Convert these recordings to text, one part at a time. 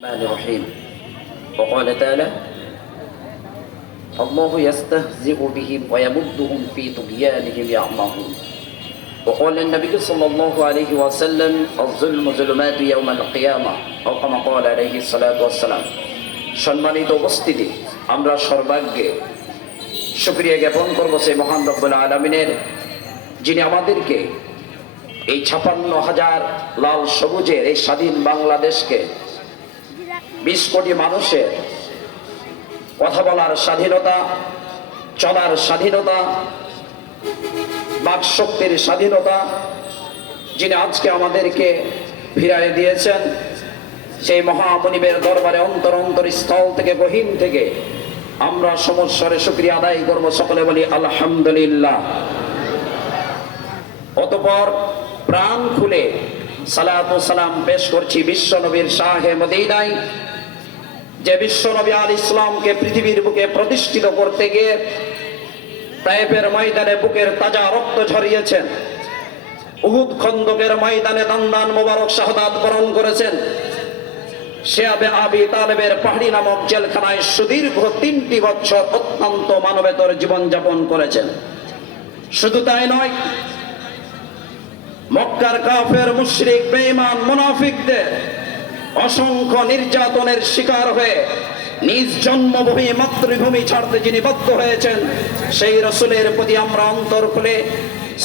الرحمن الرحيم وقال تعالى الله يستهزئ بهم ويمدهم في طغيانهم يعمهون وقال النبي صلى الله عليه وسلم الظلم ظلمات يوم القيامة أو كما قال عليه الصلاة والسلام সম্মানিত উপস্থিতি আমরা সর্বাগ্যে শুকরিয়া জ্ঞাপন করব সেই মহান রব্বুল আলামিনের যিনি আমাদেরকে এই ৫৬,০০০ লাল সবুজের এই স্বাধীন বাংলাদেশকে ২০ কোটি মানুষের কথা বলার স্বাধীনতা, চলার স্বাধীনতা, বাকশক্তির স্বাধীনতা যিনি আজকে আমাদেরকে ফিরিয়ে দিয়েছেন, সেই মহামনিবের দরবারে অন্তরস্থল থেকে গহীন থেকে আমরা সমস্বরে শুকরিয়া আদায় করব। সকলে বলি আলহামদুলিল্লাহ। অতঃপর প্রাণ খুলে সালাত ও সালাম পেশ করছি বিশ্বনবীর শাহে মদিনায়, যে বিশ্বনবী আল ইসলামকে পৃথিবীর বুকে প্রতিষ্ঠিত করতে গিয়ে তায়েফের ময়দানে বুকের তাজা রক্ত ঝরিয়েছেন, উহুদ খন্দকের ময়দানে দান মোবারক শাহাদাত বরণ করেছেন, শিয়াবে আবি তালেবের পাহাড়ি নামক জেলখানায় সুদীর্ঘ ৩টি বছর অত্যন্ত মানবেতর জীবনযাপন করেছেন। শুধু তাই নয়, মক্কার কাফের মুশরিক বেঈমান মুনাফিকদের অসংখ্য নির্যাতনের শিকার হয়ে নিজ জন্মভূমি মাতৃভূমি ছাড়তে যিনি বাধ্য হয়েছেন, সেই রাসূলের প্রতি আমরা অন্তর খুলে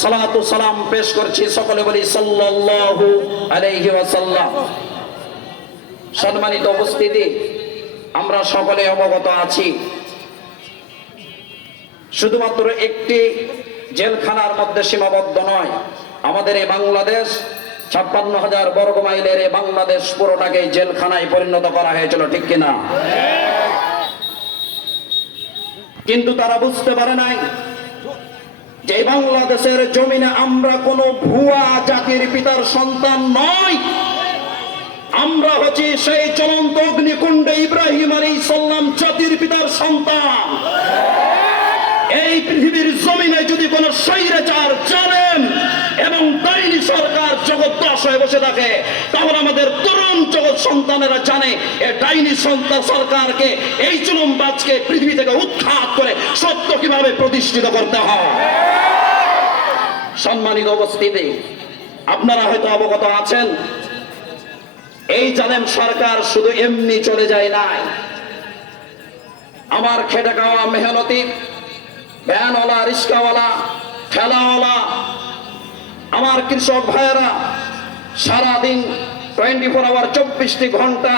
সালাতু সালাম পেশ করছি। সকলে বলি সাল্লাল্লাহু আলাইহি ওয়াসাল্লাম। সম্মানিত উপস্থিতি, আমরা সকলে অবগত আছি শুধুমাত্র একটি জেলখানার মধ্যে সীমাবদ্ধ নয়, আমাদের এই বাংলাদেশ ৫৬,০০০ বর্গ মাইলের এই বাংলাদেশ পুরোটাকে জেলখানায় পরিণত করা হয়েছিল, ঠিক কিনা? কিন্তু তারা বুঝতে পারে নাই যে বাংলাদেশের জমিনে আমরা কোনো ভুয়া জাতির পিতার সন্তান নয়, আমরা হচ্ছি সেই চলন্ত অগ্নিকুণ্ডে ইব্রাহিম আলাইহিস সালাম জাতির পিতার সন্তান। এই পৃথিবীর জমিনে যদি কোন স্বৈরাচার জালেম এবং ডাইনি সরকার জগৎ হয়ে বসে থাকে, তাহলে আমাদের তরুণ জগৎ সন্তানেরা জানে এই ডাইনি সরকারকে, এই জুলুমবাজকে পৃথিবী থেকে উৎখাত করে সত্য কিভাবে প্রতিষ্ঠিত করতে হয়। সম্মানিত উপস্থিতি, আপনারা হয়তো অবগত আছেন, এই জালেম সরকার শুধু এমনি চলে যায় নাই। আমার খেটে খাওয়া মেহনতি ভ্যানওয়ালা, রিক্সাওয়ালা, ঠেলাওয়ালা, আমার কৃষক ভাইয়েরা সারাদিন 24 আওয়ার 24টি ঘন্টা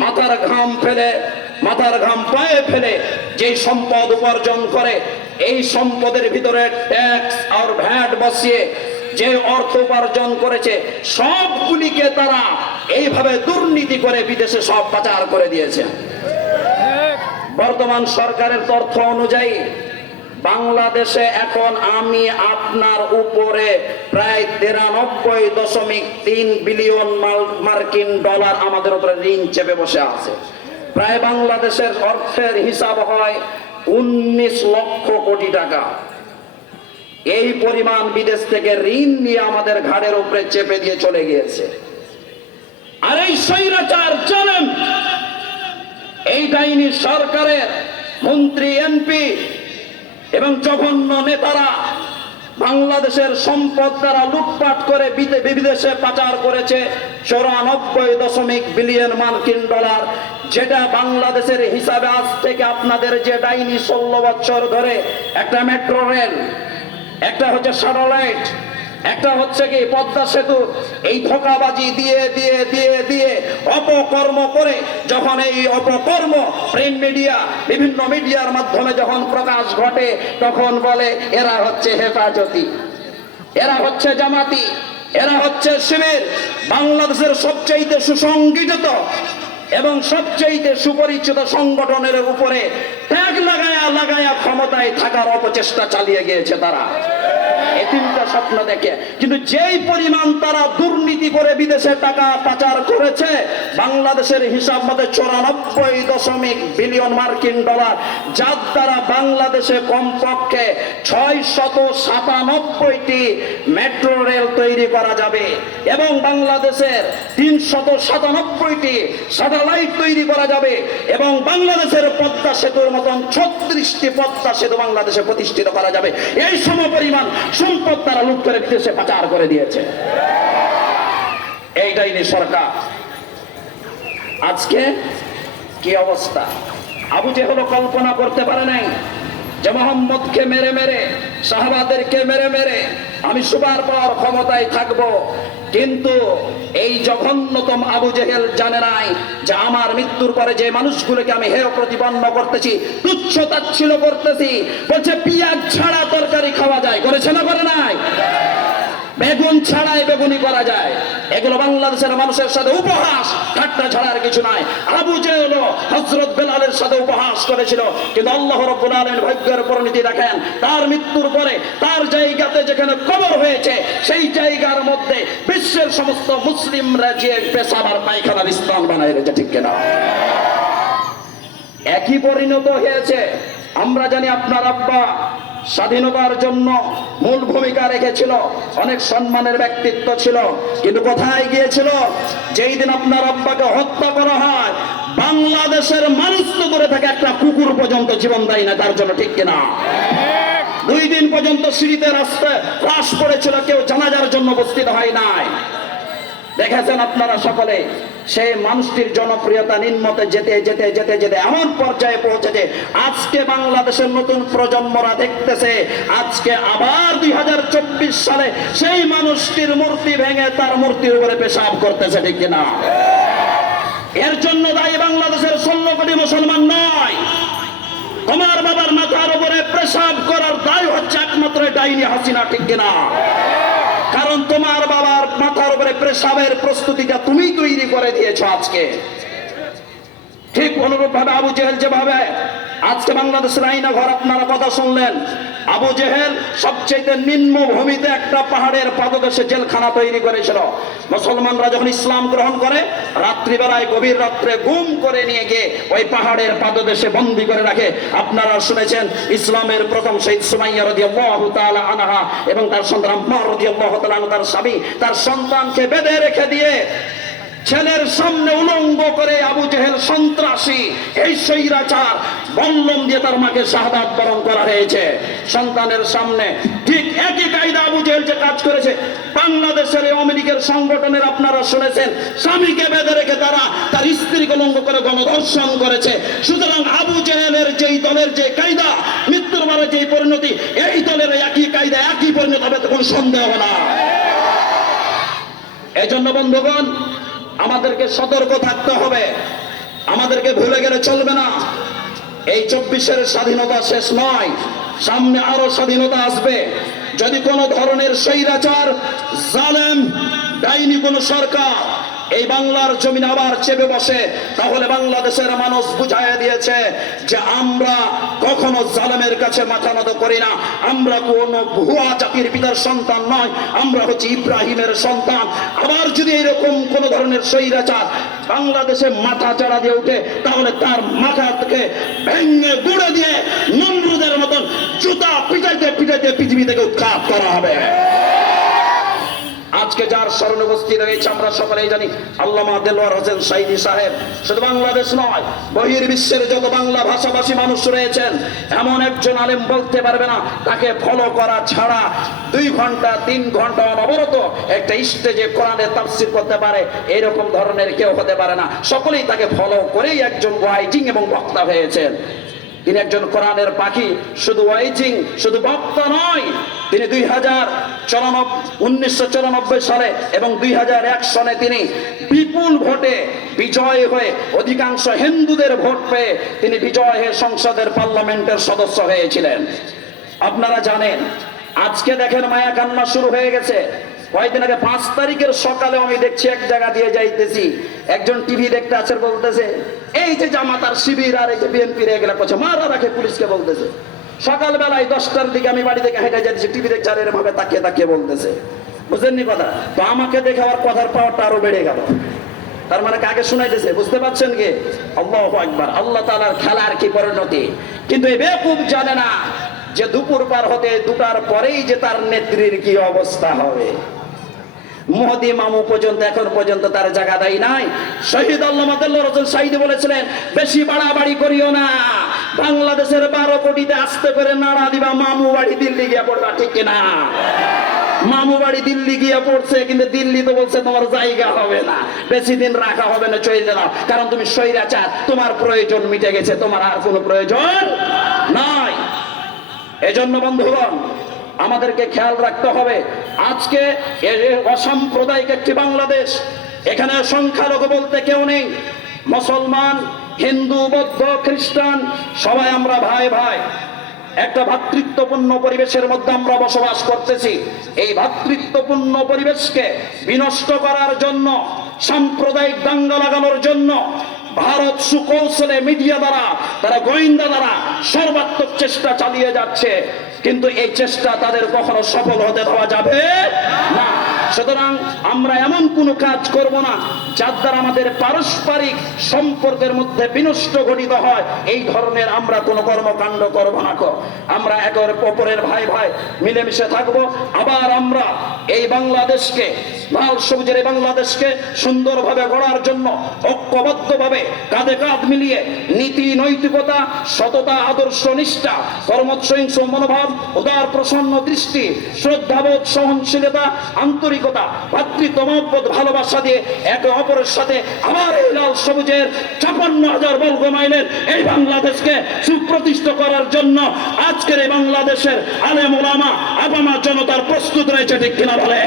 মাথার ঘাম পায়ে ফেলে যে সম্পদ উপার্জন করে, এই সম্পদের ভিতরে ট্যাক্স আর ভ্যাট বসিয়ে যে অর্থ উপার্জন করেছে, সবগুলিকে তারা এইভাবে দুর্নীতি করে বিদেশে সব পাচার করে দিয়েছে। বর্তমান সরকারের তথ্য অনুযায়ী বাংলাদেশে এখন আমি আপনার উপরে প্রায় 93.3 বিলিয়ন মার্কিন ডলার আমাদের উপরে ঋণ চেপে বসে আছে। প্রায় বাংলাদেশের অর্থের হিসাব হয় 19 লক্ষ কোটি টাকা। এই পরিমাণ বিদেশ থেকে ঋণ নিয়ে আমাদের ঘাড়ের উপরে চেপে দিয়ে চলে গিয়েছে। আর এই স্বৈরাচার জালেম, এই ডাইনি সরকারের মন্ত্রী, এমপি এবং জঘন্য নেতারা বাংলাদেশের সম্পদ দ্বারা লুটপাট করে বিদেশে পাচার করেছে 94.1 বিলিয়ন মার্কিন ডলার, যেটা বাংলাদেশের হিসাবে আজ থেকে আপনাদের যে ডাইনি 16 বছর ধরে একটা মেট্রো রেল, একটা হচ্ছে স্যাটেলাইট, একটা হচ্ছে কি পদ্মা সেতু, এই ধোঁকাবাজি দিয়ে দিয়ে দিয়ে দিয়ে অপকর্ম করে যখন এই অপকর্ম প্রিন্ট মিডিয়া, বিভিন্ন মিডিয়ার মাধ্যমে যখন প্রকাশ ঘটে, তখন বলে এরা হচ্ছে হেফাজতি, এরা হচ্ছে জামাতি, এরা হচ্ছে শিবির। বাংলাদেশের সবচেয়ে সুসংগঠিত এবং সবচেয়ে সুপরিচিত সংগঠনের উপরে ট্যাগ লাগায়া ক্ষমতায় থাকার অপচেষ্টা চালিয়ে গিয়েছে তারা। এই তিনটা স্বপ্ন দেখে। কিন্তু যেই পরিমাণ তারা দুর্নীতি করে বিদেশে টাকা পাচার করেছে, বাংলাদেশের হিসাব মতে 94.0 বিলিয়ন মার্কিন ডলার, যার দ্বারা বাংলাদেশে কমপক্ষে 697টি মেট্রো রেল তৈরি করা যাবে এবং বাংলাদেশের 397টি স্যাটেলাইট তৈরি করা যাবে এবং বাংলাদেশের পদ্মা সেতুর মতন 36টি পদ্মা সেতু বাংলাদেশে প্রতিষ্ঠিত করা যাবে। এই সমপরিমাণ সম্পদ তারা লুট করে বিদেশে পাচার করে দিয়েছে। এইটাই নি সরকার। আজকে কি অবস্থা? আবু জেহেল কল্পনা করতে পারে নাই যে মোহাম্মদকে মেরে মেরে, সাহাবাদেরকে মেরে মেরে আমি সুবার পর ক্ষমতায় থাকব। কিন্তু এই জঘন্যতম আবু জেহেল জানে নাই যে আমার মৃত্যুর পরে যে মানুষগুলোকে আমি হেয় প্রতিপন্ন করতেছি, তুচ্ছ তাচ্ছিল্য করতেছি, বলছে পেঁয়াজ ছাড়া তরকারি খাওয়া যায়, করেছে না করে নাই? বেগুন ছাড়াই বেগুনি করা যায়, এগুলো বাংলাদেশের মানুষের সাথে উপহাস, ঠাট্টা ছাড়ার কিছু নাই। আবু জেহেল হযরত বেলালের সাথে উপহাস করেছিল, কিন্তু আল্লাহ রাব্বুল আলামিন ভাগ্যের পরিণতি দেখেন, তার মৃত্যুর পরে তার জায়গাতে যেখানে কবর হয়েছে সেই জায়গার মধ্যে বিশ্বের সমস্ত মুসলিমরা যে পেশাব আর পায়খানার স্থান বানায় রেখেছে, ঠিক কিনা? একই পরিণত হয়েছে। আমরা জানি আপনার আব্বা স্বাধীনতার জন্য মূল ভূমিকা রেখেছিল, অনেক সম্মানের ব্যক্তিত্ব ছিল, কিন্তু কোথায় গিয়েছিল? যেই দিন আপনার আব্বাকে হত্যা করা হয়, বাংলাদেশের মানুষ তো দূরে থাকে, একটা কুকুর পর্যন্ত জীবন দেয় না তার জন্য, ঠিক কিনা? 2 দিন পর্যন্ত সিঁড়িতে রাস্তায় লাশ পড়েছিল, কেউ জানাজার জন্য উপস্থিত হয় নাই। দেখেছেন আপনারা সকলে, সেই মানুষটির জনপ্রিয়তা নিম্নতে যেতে যেতে যেতে যেতে এমন পর্যায়ে পৌঁছেছে, আজকে বাংলাদেশের নতুন প্রজন্মরা দেখতেছে, আজকে আবার 2024 সালে সেই মানুষটির মূর্তি ভেঙে তার মূর্তির উপরে পেশাব করতেছে, ঠিক কিনা? এর জন্য দায়ী বাংলাদেশের 16 কোটি মুসলমান নয়। তোমার বাবার মাথার উপরে পেশাব করার দায় হচ্ছে একমাত্র ডাইনি হাসিনা, ঠিক কিনা? কারণ তোমার বাবার মাথার উপরে পেশাবের প্রস্তুতিটা তুমি তৈরি করে দিয়েছো আজকে। ঠিক অনুরূপ ভাবে আবু জেহেল যেভাবে আজকে বাংলাদেশের আইনা ঘর, আপনারা কথা শুনলেন, আবু জেহেল সবচেয়ে নিম্ন ভূমিতে একটা পাহাড়ের পাদদেশে জেলখানা তৈরি করেছিল। মুসলমানরা যখন ইসলাম গ্রহণ করে, রাত্রিবেলায় গভীর রাত্রে গুম করে নিয়ে গিয়ে ওই পাহাড়ের পাদদেশে বন্দী করে রাখে। আপনারা শুনেছেন ইসলামের প্রথম শহীদ সুমাইয়া রাদিয়াল্লাহু তাআলা আনহা এবং তার সন্তান আম্মার রাদিয়াল্লাহু তাআলা আনহা, তার স্বামী তার সন্তানকে বেঁধে রেখে দিয়ে ছেলের সামনে উলঙ্গ করে আবু জেহেল সন্ত্রাসী, এই স্বৈরাচার বল্লম দিয়ে তার মাকে শাহাদাত বরণ করা হয়েছে সন্তানের সামনে। ঠিক একই কায়দা আবু জেহেল যে কাজ করেছে বাংলাদেশের আমেরিকার সংগঠনের, আপনারা শুনেছেন, স্বামীকে বেঁধে রেখে তারা তার স্ত্রীকে উলঙ্গ করে গণধর্ষণ করেছে। সুতরাং আবু জেহেলের যেই দলের যে কায়দা, মৃত্যুর পরে যেই পরিণতি, এই দলের একই কায়দা একই পরিণতি হবে, তো কোনো সন্দেহ না। এই জন্য বন্ধুগণ, আমাদেরকে সতর্ক থাকতে হবে, আমাদেরকে ভুলে গেলে চলবে না। এই 24-এর স্বাধীনতা শেষ নয়, সামনে আরো স্বাধীনতা আসবে। যদি কোন ধরনের স্বৈরাচার, জালেম, ডাইনি কোন সরকার এই বাংলার জমিনে আবার চেপে বসে, তাহলে বাংলাদেশের মানুষ বুঝাইয়া দিয়েছে যে আমরা কখনো জালেমের কাছে মাথা নত করি না, আমরা কোনো ভুয়া জাতির পিতার সন্তান নয়, আমরা হচ্ছে ইব্রাহিমের সন্তান। আবার যদি এরকম কোন ধরনের স্বৈরাচার বাংলাদেশে মাথা চাড়া দিয়ে উঠে, তাহলে তার মাথা থেকে ভেঙে গুঁড়ে দিয়ে নমরুদের মতন জুতা পিটাইতে পিটাইতে পৃথিবী থেকে উৎখাত করা হবে। আজকে যার স্মরণে উপস্থিত রয়েছে আমরা সকলেই জানি, আল্লামা দেলোয়ার হোসেন সাইদি সাহেব। শুধু বাংলাদেশ নয়, বহির্বিশ্বের যত বাংলা ভাষাভাষী মানুষ রয়েছেন, এমন একজন আলেম বলতে পারবে না তাকে ফলো করা ছাড়া 2 ঘন্টা 3 ঘন্টা অনবরত একটা স্টেজে কোরআনের তাফসীর করতে পারে, এরকম ধরনের কেউ হতে পারে না। সকলেই তাকে ফলো করেই একজন ওয়াইজিং এবং বক্তা হয়েছেন। তিনি একজন কোরআনের পাখি, শুধু ওয়াইজিং, শুধু বক্তা নয়, তিনি 1994 সালে এবং 2001 সনে তিনি বিপুল ভোটে বিজয় হয়ে, অধিকাংশ হিন্দুদের ভোট পেয়ে তিনি বিজয় হয়ে সংসদের পার্লামেন্টের সদস্য হয়েছিলেন। আপনারা জানেন, আজকে দেখেন মায়া কান্না শুরু হয়ে গেছে। কয়েকদিন আগে 5 তারিখের সকালে আমি দেখছি এক জায়গা দিয়ে যাইতেছি, একজন টিভি দেখতে আছে, বলতেছে এই যে জামাত আর শিবির আর এই যে বিএনপির এগুলা করছে, মারা রাখে পুলিশকে, বলতেছে সকালবেলায় 10টার দিকে আমি বাড়ি থেকে হেঁটে যাচ্ছি, টিভি দেখছি আর এরভাবে তাকিয়ে তাকিয়ে বলতেছে, বুঝলেননি কথা? তো আমাকে দেখে আমার কথার পাওয়ারটা আরো বেড়ে গেল। তার মানে কাকে শুনাইতেছে, বুঝতে পারছেন কি? আল্লাহু আকবার। আল্লাহ তাআলার খেলার কি পরিণতি! কিন্তু এই বেকুব জানে না যে দুপুর পার হতে 2টার পরেই যে তার নেত্রীর কি অবস্থা হবে। মুহদি মামু পর্যন্ত এখন পর্যন্ত তার জায়গা দেয় নাই। শহীদ আল্লামা দেলোয়ার হোসেন সাঈদী বলেছিলেন, বেশি বাড়াবাড়ি করিও না, বাংলাদেশের 12 কোটিতে আস্তে করে নাড়া দিবা, মামু বাড়ি দিল্লি গিয়ে পড়বা, ঠিক কিনা? মামু বাড়ি দিল্লি গিয়ে পড়ছে, কিন্তু দিল্লি তো বলছে তোমার জায়গা হবে না, বেশি দিন রাখা হবে না, চলে দাও, কারণ তুমি স্বৈরাচার, তোমার প্রয়োজন মিটে গেছে, তোমার আর কোনো প্রয়োজন নাই। এজন্য বন্ধুগণ, আমাদেরকে খেয়াল রাখতে হবে, আজকে অসাম্প্রদায়িক একটি বাংলাদেশ, এখানে সংখ্যালঘু বলতে কেউ নেই, মুসলমান, হিন্দু, বৌদ্ধ, খ্রিস্টান, সবাই আমরা ভাই ভাই। একটা ভ্রাতৃত্বপূর্ণ পরিবেশের মধ্যে আমরা বসবাস করতেছি। এই ভ্রাতৃত্বপূর্ণ পরিবেশকে বিনষ্ট করার জন্য, সাম্প্রদায়িক দাঙ্গা লাগানোর জন্য ভারত সুকৌশলে মিডিয়া দ্বারা, তারা গোয়েন্দা দ্বারা সর্বাত্মক চেষ্টা চালিয়ে যাচ্ছে, কিন্তু এই চেষ্টা তাদের কখনো সফল হতে দেওয়া যাবে না। সুতরাং আমরা এমন কোনো কাজ করব না যার দ্বারা আমাদের পারস্পরিক সম্পর্কের মধ্যে বিনষ্ট ঘটিত হয়। এই ধরনের আমরা কোনো কর্মকাণ্ড করব না। আমরা একের অপরের ভাই ভাই মিলেমিশে থাকবো। আবার আমরা এই বাংলাদেশকে, লাল সবুজের এই বাংলাদেশকে সুন্দরভাবে গড়ার জন্য ঐক্যবদ্ধভাবে কাঁধে কাঁধ মিলিয়ে নীতি, নৈতিকতা, সততা, আদর্শ, নিষ্ঠা, কর্মসহিংস মনোভাব, উদার প্রসন্ন দৃষ্টি, শ্রদ্ধাবোধ, সহনশীলতা, আন্তরিকতা, ভাতৃত্ববোধ, ভালোবাসা দিয়ে একে অপরের সাথে আবার এই লাল সবুজের 56,000 বর্গ মাইলের এই বাংলাদেশকে সুপ্রতিষ্ঠিত করার জন্য আজকের এই বাংলাদেশের আলেম ওলামা, আবামা জনতার প্রস্তুত রয়েছে, ঠিক কিনা বলে?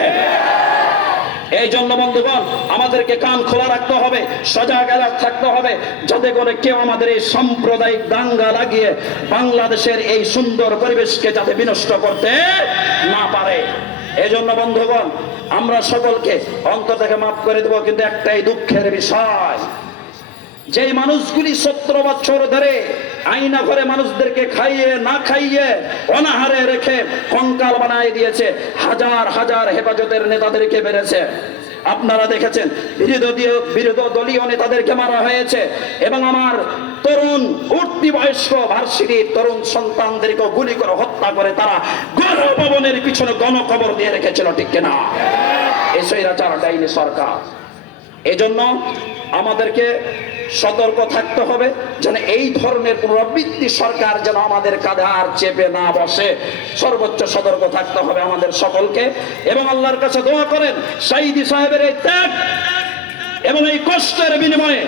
এই জন্য বন্ধুগণ, আমাদেরকে কান খোলা রাখতে হবে, সজাগ থাকতে হবে, যাতে করে কেউ আমাদের এই সাম্প্রদায়িক দাঙ্গা লাগিয়ে বাংলাদেশের এই সুন্দর পরিবেশকে যাতে বিনষ্ট করতে না পারে। এই জন্য বন্ধুগণ, আমরা সকলকে অন্তর থেকে মাফ করে দেব, কিন্তু একটাই দুঃখের বিষয়, যেই মানুষগুলি 17 বছর ধরে আয়না ঘরে মানুষদেরকে খাইয়ে না খাইয়ে অনাহারে রেখে কঙ্কাল বানায় দিয়েছে, হাজার হাজার হেফাজতের নেতাদেরকে মেরেছে। আপনারা দেখেছেন, বিরোধী দলীয় নেতাদেরকে মারা হয়েছে, এবং আমার তরুণ উঠতি বয়স্ক ভার্সিটির তরুণ সন্তানদেরকে গুলি করে হত্যা করে তারা গণভবনের পিছনে গণকবর দিয়ে রেখেছিল, ঠিক কিনা? এই স্বৈরাচার ডাইনি সরকার। এজন্য আমাদেরকে সতর্ক থাকতে হবে যেন এই ধরনের পুনরাবৃত্তি সরকার যেন আমাদের কাঁধে আর চেপে না বসে। সর্বোচ্চ সতর্ক থাকতে হবে আমাদের সকলকে, এবং আল্লাহর কাছে দোয়া করেন সাঈদী সাহেবের এই ত্যাগ এবং এই কষ্টের বিনিময়ে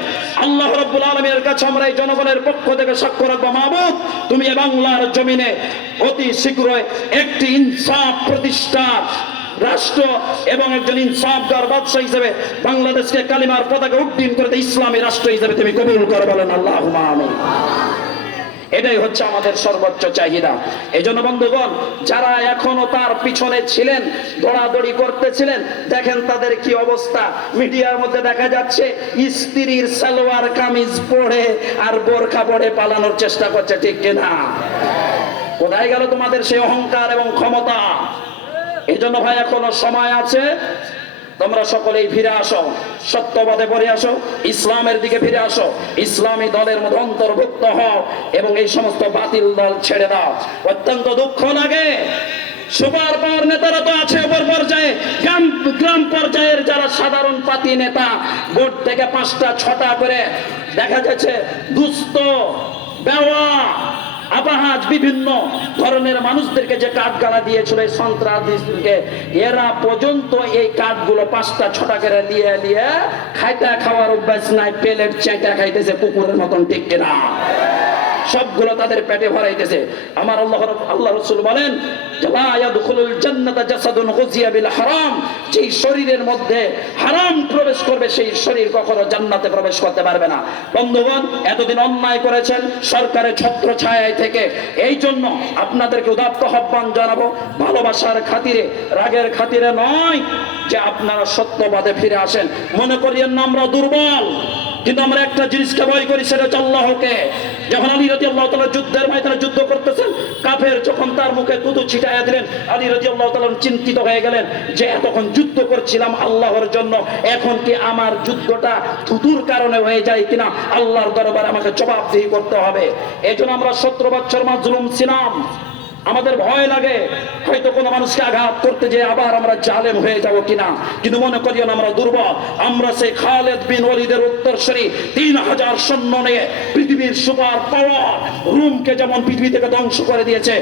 আল্লাহ রাব্বুল আলামিনের কাছে আমরা এই জনগণের পক্ষ থেকে সাক্ষ্য রাখবো, মাবুদ তুমি এই বাংলার জমিনে অতি শীঘ্রই একটি ইনসাফ প্রতিষ্ঠা রাষ্ট্র এবং একজন ইনসাফদার বাদশা হিসেবে বাংলাদেশকে কালিমার পতাকা উড্ডীন করে ইসলামী রাষ্ট্র হিসেবে তুমি কবুল করো, বলেন আল্লাহুম্মা আমিন। এটাই হচ্ছে আমাদের সর্বোচ্চ চাহিদা। এই জন্য বন্ধুগণ, যারা এখনো তার পিছনে ছিলেন, দৌড়াদৌড়ি করতেছিলেন, দেখেন তাদের কি অবস্থা। মিডিয়ার মধ্যে দেখা যাচ্ছে স্ত্রীর সালোয়ার কামিজ পরে আর বোরখা পরে পালানোর চেষ্টা করছে, ঠিক কিনা? কোথায় গেল তোমাদের সেই অহংকার এবং ক্ষমতা? এই জন্য ভাই, এখনো সময় আছে, তোমরা সকলেই ফিরে আসো, সত্যবাদে পড়ে আসো, ইসলামের দিকে ফিরে আসো, ইসলামী দলের মধ্যে অন্তর্ভুক্ত হও এবং এই সমস্ত বাতিল দল ছেড়ে দাও। অত্যন্ত দুঃখ লাগে, সুপার পাওয়ার নেতারা তো আছে উপর পর্যায়ে, গ্রাম পর্যায়ের যারা সাধারণ পাতি নেতা, ভোট থেকে 5টা 6টা করে দেখা যাচ্ছে দুস্থ, বেওয়া, আপাহাজ বিভিন্ন ধরনের মানুষদেরকে যে কাঠ গালা দিয়েছিল এই সন্ত্রাসীকে, এরা পর্যন্ত এই কাঠগুলো 5টা 6টা করে দিয়ে দিয়ে খাইটা খাওয়ার অভ্যাস নাই, প্লেট চেঁটা খাইতেছে কুকুরের মতন, ঠিক কিনা? সবগুলো তাদের পেটে ভরাইতেছে। আমার আল্লাহ রাসূল বলেন, লা ইয়াদখুলুল জান্নাতা জাসাদুন গুযিয়া বিল হারাম, যেই শরীরের মধ্যে হারাম প্রবেশ করবে সেই শরীর কখনো জান্নাতে প্রবেশ করতে পারবে না। বন্ধুগণ, এতদিন অন্যায় করেছেন সরকারের ছত্রছায়ায় থেকে, এই জন্য আপনাদেরকে উদাত্ত আহ্বান জানাবো, ভালোবাসার খাতিরে, রাগের খাতিরে নয়, যে আপনারা সত্যবাদে ফিরে আসেন। মনে করিয়েন না আমরা দুর্বল, কিন্তু আমরা একটা জিনিসকে ভয় করি, সেটা হচ্ছে আল্লাহকে। যখন আলী রাদিয়াল্লাহু তাআলা যুদ্ধের ময়দানে যুদ্ধ করতেছেন, কাফের যখন তার মুখে থুতু ছিটাইয়া দিলেন, আলী রাদিয়াল্লাহু তাআলা চিন্তিত হয়ে গেলেন যে এতক্ষণ যুদ্ধ করছিলাম আল্লাহর জন্য, এখন কি আমার যুদ্ধটা থুতুর কারণে হয়ে যায় কিনা, আল্লাহর দরবারে আমাকে জবাবদিহি করতে হবে। এজন্য আমরা 17 বছর মাজলুম ছিলাম। আমাদের ভয় লাগে হয়তো কোনো মানুষকে আঘাত করতে যে আবার আমরা জালেম হয়ে যাব কিনা, কিন্তু মনে করিও না আমরা দুর্বল। আমরা সেই খালেদ বিন ওয়ালিদের উত্তরসূরি 3000 সৈন্য নিয়ে পৃথিবীর সুপার পাওয়ার রোমকে যেমন পৃথিবী থেকে ধ্বংস করে দিয়েছে,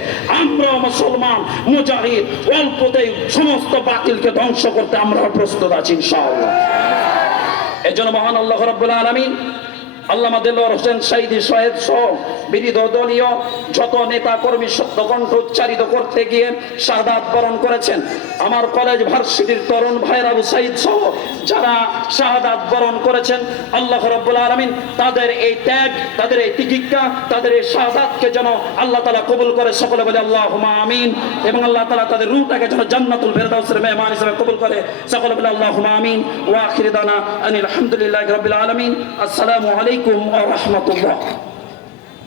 আমরাও মুসলমান মুজাহিদ অল্পতেই সমস্ত বাতিলকে ধ্বংস করতে আমরা প্রস্তুত আছি ইনশাআল্লাহ। এজন্য মহান আল্লাহ রাব্বুল আলামিন আল্লামা দেলোয়ার হোসেন সাইদি সাহেব সহ বিরোধী দলীয় যত নেতা কর্মী সত্য কণ্ঠ উচ্চারিত করতে গিয়ে শাহাদাত বরণ করেছেন। আমার কলেজ ভার্সিটির তরুণ ভাইরা আবু সাইদ সহ যারা শাহাদাত বরণ করেছেন, আল্লাহ রাব্বুল আলামিন তাদের এই ত্যাগ, তাদের এই তিতিক্ষা, তাদের এই শাহাদাতকে যেন আল্লাহ তাআলা কবুল করে, সকলে বলে আল্লাহুম্মা আমিন। এবং আল্লাহ তাআলা তাদের রূহটাকে যেন জান্নাতুল ফেরদাউসের মেহমান হিসেবে কবুল করে, সকলে বলে আল্লাহুম্মা আমিন। ওয়া আখিরু দানা আনিল হামদুলিল্লাহি রাব্বিল আলামিন। আসসালামু আলাইকুম ওয়া রাহমাতুল্লাহ।